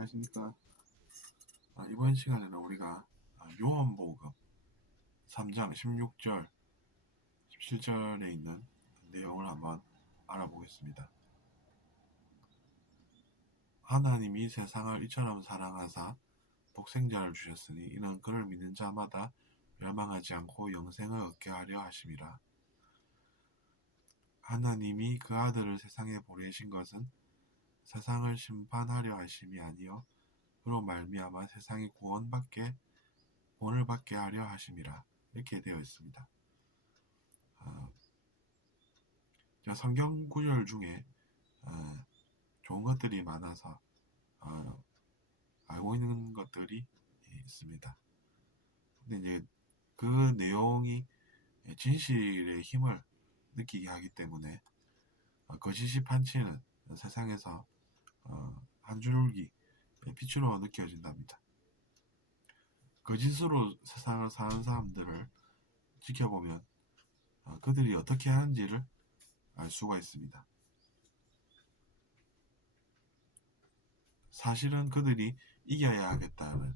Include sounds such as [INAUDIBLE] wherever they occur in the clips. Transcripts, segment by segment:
안녕하십니까. 아, 이번 시간에는 우리가 아, 요한복음 3장 16절, 17절에 있는 내용을 한번 알아보겠습니다. 하나님이 세상을 이처럼 사랑하사 독생자를 주셨으니 이는 그를 믿는 자마다 멸망하지 않고 영생을 얻게 하려 하심이라. 하나님이 그 아들을 세상에 보내신 것은 세상을 심판하려 하심이 아니요 그로 말미암아 세상이 구원받게 구원을 받게 하려 하심이라 이렇게 되어 있습니다. 어, 저 성경 구절 중에 어, 좋은 것들이 많아서 어, 알고 있는 것들이 있습니다. 근데 이제 그 내용이 진실의 힘을 느끼게 하기 때문에 어, 거짓이 판치는 세상에서 어, 한 줄기 빛으로 느껴진답니다. 거짓으로 세상을 사는 사람들을 지켜보면 어, 그들이 어떻게 하는지를 알 수가 있습니다. 사실은 그들이 이겨야 하겠다는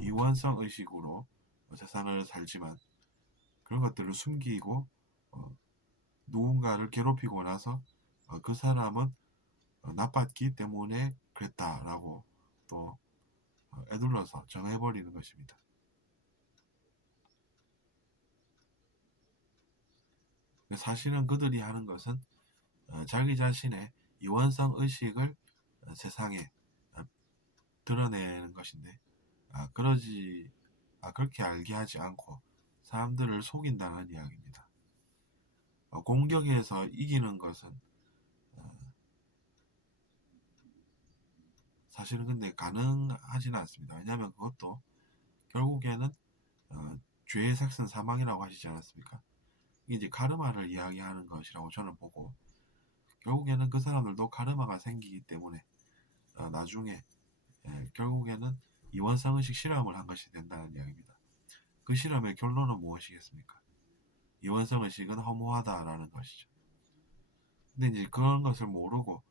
이원성 의식으로 세상을 살지만 그런 것들을 숨기고 어, 누군가를 괴롭히고 나서 어, 그 사람은 어, 나빴기 때문에 그랬다라고 또 어, 애둘러서 정해버리는 것입니다. 사실은 그들이 하는 것은 어, 자기 자신의 이원성 의식을 어, 세상에 어, 드러내는 것인데 아, 그러지 아, 그렇게 알게 하지 않고 사람들을 속인다는 이야기입니다. 어, 공격에서 이기는 것은 사실은 근데 가능하지는 않습니다. 왜냐하면 그것도 결국에는 어, 죄의 삭은 사망이라고 하시지 않았습니까? 이제 카르마를 이야기하는 것이라고 저는 보고 결국에는 그 사람들도 카르마가 생기기 때문에 어, 나중에 예, 결국에는 이원상 의식 실험을 한 것이 된다는 이야기입니다. 그 실험의 결론은 무엇이겠습니까? 이원성 의식은 허무하다라는 것이죠. 근데 이제 그런 것을 모르고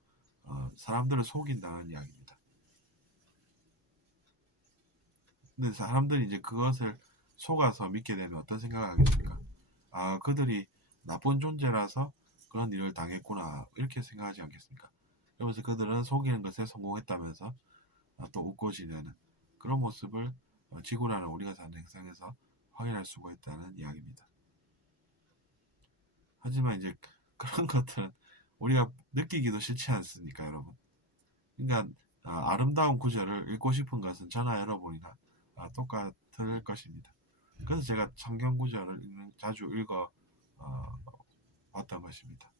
어, 사람들을 속인다는 이야기입니다. 근데 사람들이 이제 그것을 속아서 믿게 되면 어떤 생각을 하겠습니까? 아, 그들이 나쁜 존재라서 그런 일을 당했구나. 이렇게 생각하지 않겠습니까? 그러면서 그들은 속이는 것에 성공했다면서 아, 또 웃고 지내는 그런 모습을 어, 지구라는 우리가 사는 행성에서 확인할 수가 있다는 이야기입니다. 하지만 이제 [LAUGHS] 그런 것들은 우리가 느끼기도 싫지 않습니까, 여러분? 그러니까 아, 름다운 구절을 읽고 싶은 것은 저나 여러분이나 아, 똑같을 것입니다. 그래서 제가 성경 구절을 자주 읽어 어, 왔던 것입니다.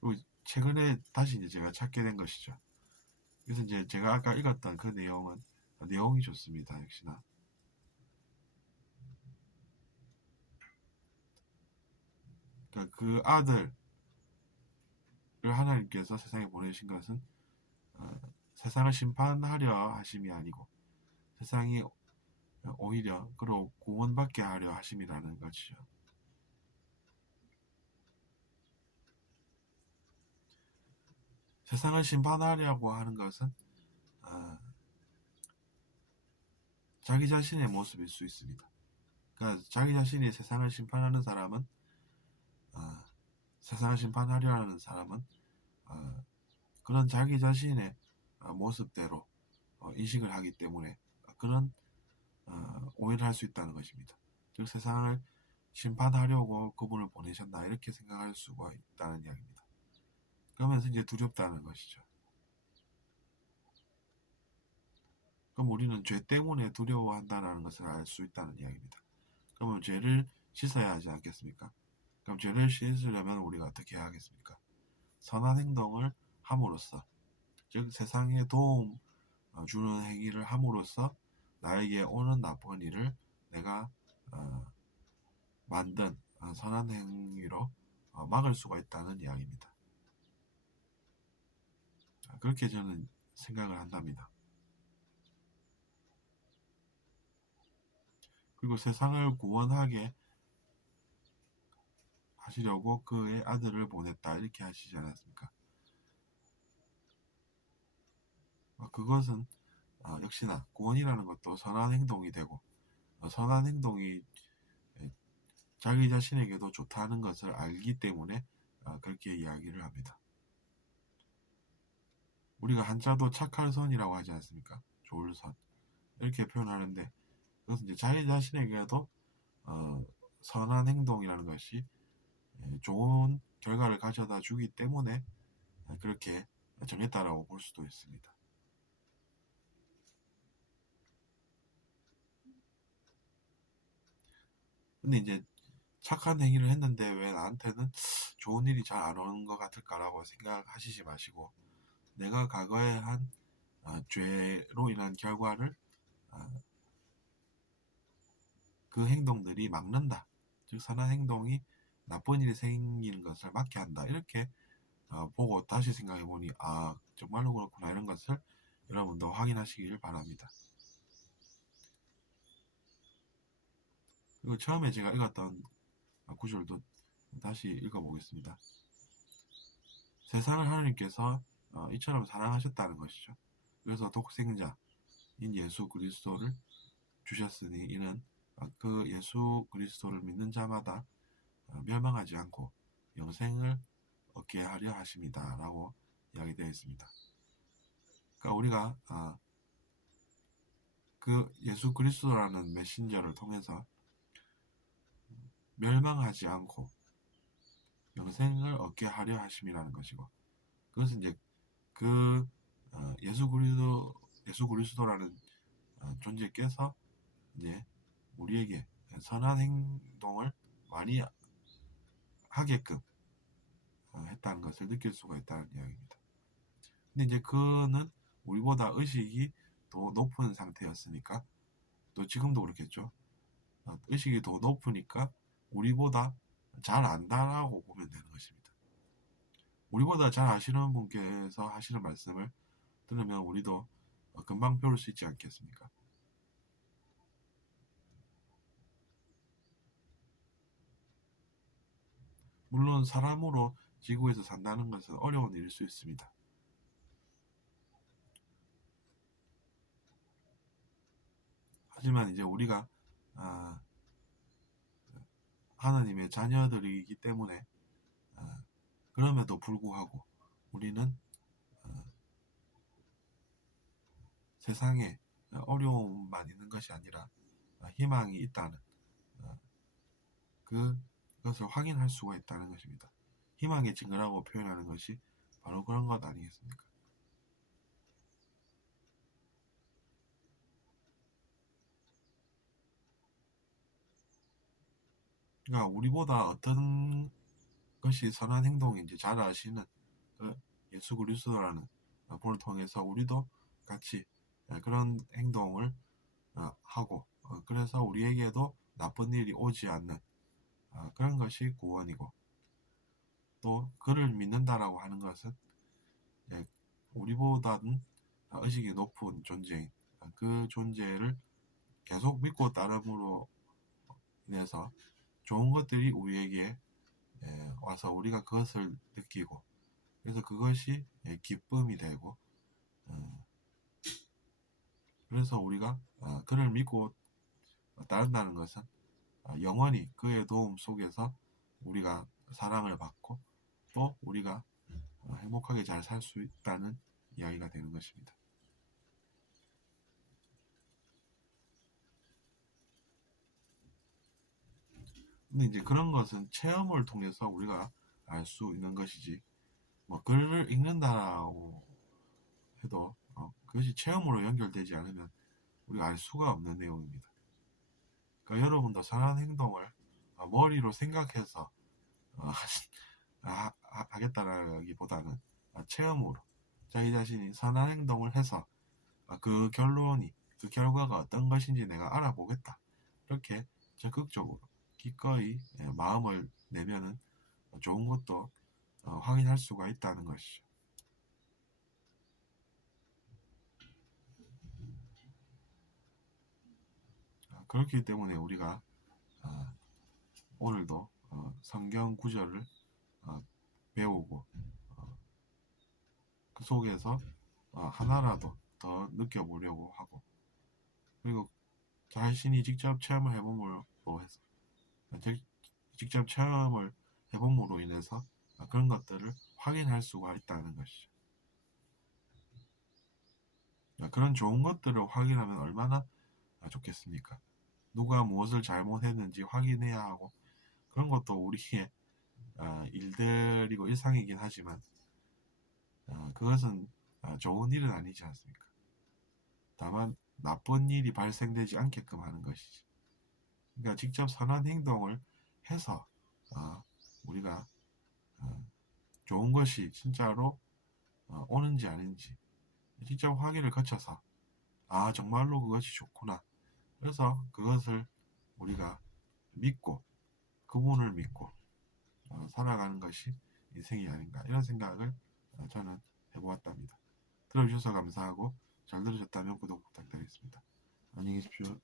그리고 최근에 다시 이제 제가 찾게 된 것이죠. 그래서 이제 제가 아까 읽었던 그 내용은 내용이 좋습니다. 역시나 그러니까 그 아들을 하나님께서 세상에 보내신 것은 어, 세상을 심판하려 하심이 아니고 세상이 오히려 그로 구원받게 하려 하심이라는 것이죠. 세상을 심판하려고 하는 것은 어, 자기 자신의 모습일 수 있습니다. 그러니까 자기 자신이 세상을 심판하는 사람은 어, 세상을 심판하려 하는 사람은 어, 그런 자기 자신의 어, 모습대로 어, 인식을 하기 때문에 그런 어, 오해를 할 수 있다는 것입니다. 즉 세상을 심판하려고 그분을 보내셨나 이렇게 생각할 수가 있다는 이야기입니다. 그러면서 이제 두렵다는 것이죠. 그럼 우리는 죄 때문에 두려워한다는 것을 알 수 있다는 이야기입니다. 그러면 죄를 씻어야 하지 않겠습니까? 그럼 죄를 씻으려면 우리가 어떻게 해야 하겠습니까? 선한 행동을 함으로써, 즉 세상에 도움 어, 주는 행위를 함으로써 나에게 오는 나쁜 일을 내가 어, 만든 어, 선한 행위로 어, 막을 수가 있다는 이야기입니다. 그렇게 저는 생각을 한답니다. 그리고 세상을 구원하게 하시려고 그의 아들을 보냈다 이렇게 하시지 않았습니까? 그것은 어, 역시나 구원이라는 것도 선한 행동이 되고 어, 선한 행동이 에, 자기 자신에게도 좋다는 것을 알기 때문에 어, 그렇게 이야기를 합니다. 우리가 한자도 착할 선이라고 하지 않습니까? 좋을 선 이렇게 표현하는데 그것은 이제 자기 자신에게도 어, 선한 행동이라는 것이 예, 좋은 결과를 가져다 주기 때문에 그렇게 정했다라고 볼 수도 있습니다. 근데 이제 착한 행위를 했는데 왜 나한테는 좋은 일이 잘 안 오는 것 같을까라고 생각하시지 마시고 내가 과거에 한 아, 죄로 인한 결과를 아, 그 행동들이 막는다. 즉 선한 행동이 나쁜 일이 생기는 것을 막게 한다. 이렇게 어, 보고 다시 생각해 보니 아 정말로 그렇구나 이런 것을 여러분도 확인하시기를 바랍니다. 그리고 처음에 제가 읽었던 구절도 다시 읽어보겠습니다. 세상을 하나님께서 어, 이처럼 사랑하셨다는 것이죠. 그래서 독생자인 예수 그리스도를 주셨으니 이는 어, 그 예수 그리스도를 믿는 자마다 어, 멸망하지 않고 영생을 얻게 하려 하십니다. 라고 이야기되어 있습니다. 그러니까 우리가 아, 그 예수 그리스도라는 메신저를 통해서 멸망하지 않고 영생을 얻게 하려 하심이라는 것이고 그것은 이제 그 어, 예수 그리스도 예수 그리스도라는 어, 존재께서 이제 우리에게 선한 행동을 많이 하게끔 어, 했다는 것을 느낄 수가 있다는 이야기입니다. 근데 이제 그는 우리보다 의식이 더 높은 상태였으니까 또 지금도 그렇겠죠. 어, 의식이 더 높으니까 우리보다 잘 안다라고 보면 되는 것입니다. 우리보다 잘 아시는 분께서 하시는 말씀을 들으면 우리도 금방 배울 수 있지 않겠습니까? 물론 사람으로 지구에서 산다는 것은 어려운 일일 수 있습니다. 하지만 이제 우리가 아, 하나님의 자녀들이기 때문에 아, 그럼에도 불구하고 우리는 아, 세상에 어려움만 있는 것이 아니라 아, 희망이 있다는 아, 그 그것을 확인할 수가 있다는 것입니다. 희망의 증거라고 표현하는 것이 바로 그런 것 아니겠습니까? 그러니까 우리보다 어떤 것이 선한 행동인지 잘 아시는 그 예수 그리스도라는 분을 통해서 우리도 같이 그런 행동을 어, 하고 어, 그래서 우리에게도 나쁜 일이 오지 않는 어, 그런 것이 구원이고 또 그를 믿는다라고 하는 것은 우리보다는 의식이 높은 존재인 그 존재를 계속 믿고 따름으로 인해서 좋은 것들이 우리에게 와서 우리가 그것을 느끼고 그래서 그것이 기쁨이 되고 어, 그래서 우리가 어, 그를 믿고 따른다는 것은 어, 영원히 그의 도움 속에서 우리가 사랑을 받고 또 우리가 행복하게 잘 살 수 있다는 이야기가 되는 것입니다. 근데 이제 그런 것은 체험을 통해서 우리가 알 수 있는 것이지 뭐 글을 읽는다라고 해도 어, 그것이 체험으로 연결되지 않으면 우리가 알 수가 없는 내용입니다. 그러니까 여러분도 선한 행동을 어, 머리로 생각해서 어, [LAUGHS] 하, 하겠다라기보다는 어, 체험으로 자기 자신이 선한 행동을 해서 어, 그 결론이 그 결과가 어떤 것인지 내가 알아보겠다 이렇게 적극적으로 기꺼이 예, 마음을 내면은 좋은 것도 어, 확인할 수가 있다는 것이죠. 아, 그렇기 때문에 우리가 아, 오늘도 어, 성경 구절을 어, 배우고 그 속에서 하나라도 더 느껴보려고 하고 그리고 자신이 직접 체험을 해봄으로 해서 즉, 직접 체험을 해봄으로 인해서 그런 것들을 확인할 수가 있다는 것이죠. 그런 좋은 것들을 확인하면 얼마나 좋겠습니까? 누가 무엇을 잘못했는지 확인해야 하고 그런 것도 우리의 어, 일들이고 일상이긴 하지만 어, 그것은 어, 좋은 일은 아니지 않습니까? 다만 나쁜 일이 발생되지 않게끔 하는 것이지. 그러니까 직접 선한 행동을 해서 어, 우리가 어, 좋은 것이 진짜로 어, 오는지 아닌지 직접 확인을 거쳐서 아 정말로 그것이 좋구나. 그래서 그것을 우리가 믿고 그분을 믿고 어, 살아가는 것이 인생이 아닌가 이런 생각을 어, 저는 해보았답니다. 들어주셔서 감사하고 잘 들으셨다면 구독 부탁드리겠습니다. 안녕히 계십시오.